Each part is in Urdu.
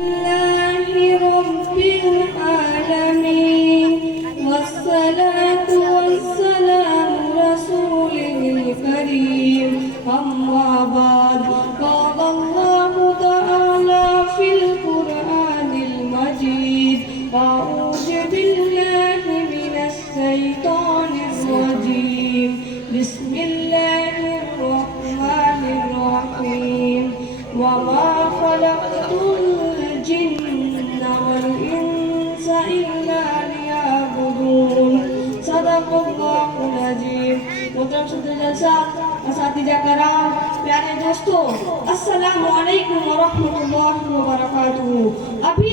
لله رب العالمين والصلاة والسلام رسوله الكريم أما بعد قال الله تعالى في القرآن المجيد أعوذ بالله من الشيطان الرجيم بسم الله الرحمن الرحيم وما خلقت الجن والإنس إلا ليعبدون صدق الله العظيم محترم صدر جلسہ اساتذہ کرام پیارے دوستو السلام علیکم ورحمۃ اللہ وبرکاتہ ابھی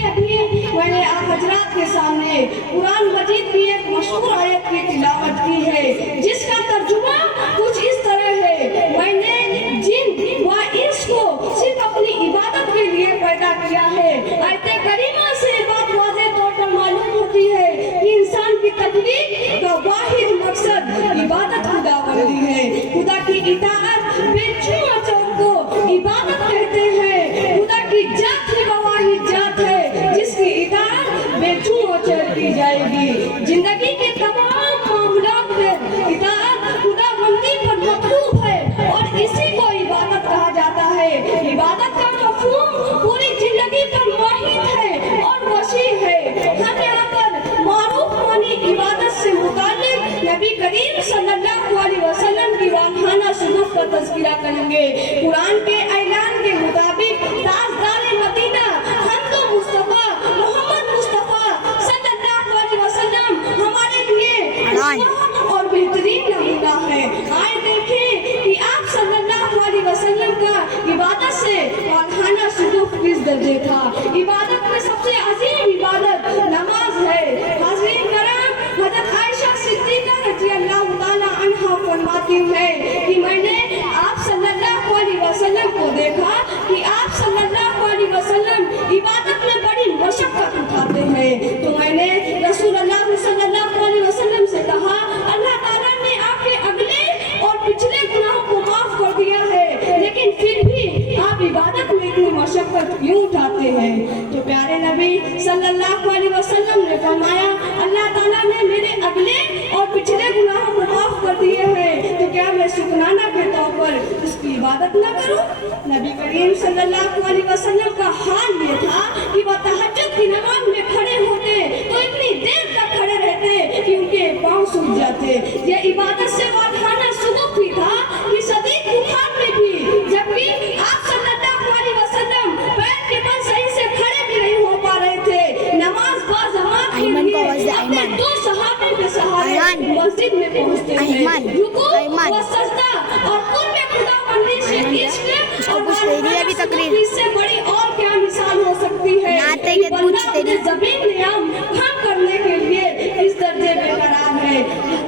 میں نے آپ حضرات کے سامنے قرآن مجید کی ایک مشہور آیت کی تلاوت کی ہے جس کا ترجمہ کچھ اس طرح ہے میں نے جن و انس کو صرف اپنی عبادت کے لیے پیدا کیا ہے آیت کریمہ سے بات واضح طور پر معلوم ہوتی ہے کہ انسان کی تخلیق کا واحد مقصد عبادت خداوندی ہے خدا کی اطاعت بے چھو اچھوت کو عبادت کہتے ہیں خدا کی ذات ہی واحد ذات ہے جس کی اطاعت بے چھو اچھوت کی جائے گی زندگی کے تمام معاملات میں اطاعت خداوندی پر مطلوب ہے اور اسی کو عبادت کہا جاتا ہے عبادت کا مفہوم پوری زندگی پر واحد ہے اور وسیع ہے ہم یہاں پر معروف معنی عبادت سے متعلق نبی کریم صلی اللہ علیہ وسلم کی واقعانہ سلوک کا تذکرہ کریں گے قرآن کے اعلان کے مطابق تاجدار مدینہ حمد مصطفیٰ محمد مصطفیٰ صلی اللہ علیہ وسلم ہمارے لیے اور بہترین نمونہ ہے آئے دیکھیں کہ آپ صلی اللہ علیہ وسلم کا عبادت سے واقعانہ سلوک کس درجے تھا عبادت میں سب سے عظیم عبادت نماز ہے حاضرین کرام حضرت عائشہ صدیقہ رضی اللہ تعالی عنہا فرماتی ہے کہ میں نے آپ صلی اللہ علیہ وسلم کو دیکھا کہ آپ صلی اللہ علیہ وسلم عبادت میں بڑی مشقت اٹھاتے ہیں تو میں نے رسول اللہ صلی اللہ علیہ وسلم سے کہا اللہ تعالیٰ نے آپ کے اگلے اور پچھلے گناہوں کو معاف کر دیا ہے لیکن پھر بھی آپ عبادت میں اتنی مشقت کیوں اٹھاتے ہیں تو پیارے نبی صلی اللہ علیہ وسلم نے فرمایا اللہ تعالیٰ نے میرے اگلے اور پچھلے گناہوں کو معاف کر دیے ہیں تو کیا میں شکرانہ کے طور پر اس کی عبادت نہ کروں نبی کریم صلی اللہ علیہ وسلم کا حال یہ تھا کہ وہ تہجد کی نماز میں کھڑے ہوتے تو اتنی دیر تک کھڑے رہتے کہ ان کے پاؤں سوکھ جاتے یہ عبادت سے واقعانہ سلوک بھی تھا کہ شدید بخار میں بھی جبکہ آپ صلی اللہ علیہ وسلم پیر کے بل صحیح سے کھڑے بھی نہیں ہو پا رہے تھے نماز با جماعت کے لیے اپنے دو صحابہ کے سہارے مسجد میں پہنچتے ہیں رکوع و سجدہ اور قرب خداوندی سے عشق اور اس سے بڑی اور کیا مثال ہو سکتی ہے کہ بندہ اپنے زمین نیام کھان کرنے کے لیے اس درجے میں قرار ہے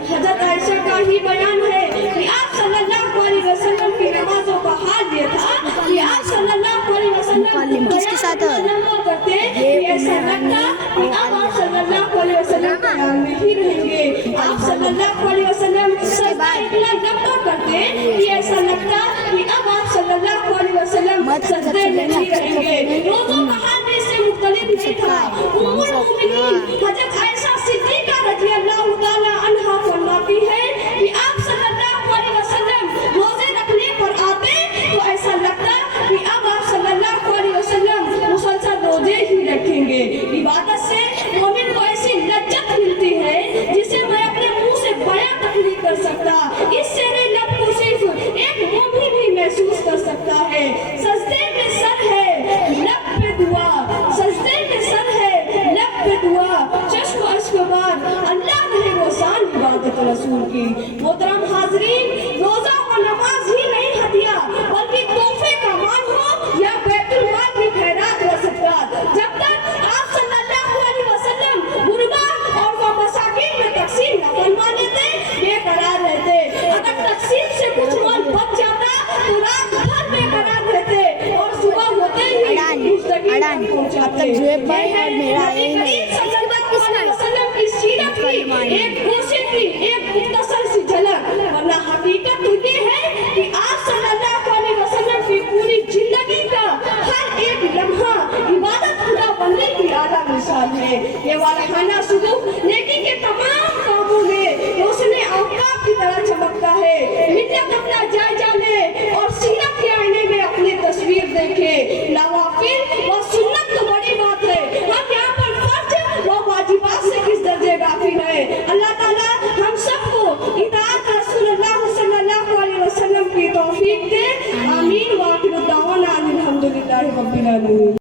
حضرت عائشہ کا ہی بیان ہے کہ آپ صلی اللہ علیہ وسلم کی نمازوں کا حال یہ تھا کہ آپ صلی اللہ علیہ وسلم کس کے ساتھ کرتے ایسا لگتا کہ اب آپ صلی اللہ علیہ وسلم قیام میں ہی رہیں گے آپ صلی اللہ علیہ وسلم سجدہ اتنا لمبا کرتے کہ ایسا لگتا کہ اب آپ صلی اللہ علیہ وسلم سجدے میں ہی رہیں گے روزوں کا حال بھی اس سے مختلف نہیں تھا ام المؤمنین حضرت عائشہ صدیقہ رضی اللہ تعالی عنہا فرماتی ہے کہ آپ صلی اللہ علیہ وسلم روزے رکھنے پر آتے تو ایسا لگتا کہ اب آپ صلی اللہ علیہ وسلم مسلسل روزے ہی رکھیں گے عبادت سے مومن کو ایسی لذت ملتی ہے جسے میں اپنے منہ سے بیان تک نہیں کر سکتا اس سے لب کو صرف ایک مومن ہی محسوس کر سکتا ہے سجدے میں سر ہے لب پہ دعا سجدے میں سر ہے لب پہ دعا چشم اشک بار اللہ رہے وہ شان عبادت رسول کی محترم حاضرین روزہ و نماز ہی نہیں ہدیہ بلکہ تحفے کا مال ہو یا بیت المال کی خیرات و صدقات جب تک آپ صلی اللہ علیہ وسلم غربا اور وہ مساکین میں تقسیم نہ فرما لیتے بے قرار رہتے اگر تقسیم سے کچھ مال بچ جاتا تو رات بھر بے قرار رہتے اور صبح ہوتے ہی مستقیم پہنچاتے نبی کریم صلی اللہ علیہ وسلم کی سیرت کی ایک گوشے کی ایک مختصر سی جھلک ورنہ حقیقت تو یہ ہے کہ آپ صلی اللہ علیہ وسلم کی پوری زندگی کا ہر ایک لمحہ عبادت ہے. یہ والہانہ سلوک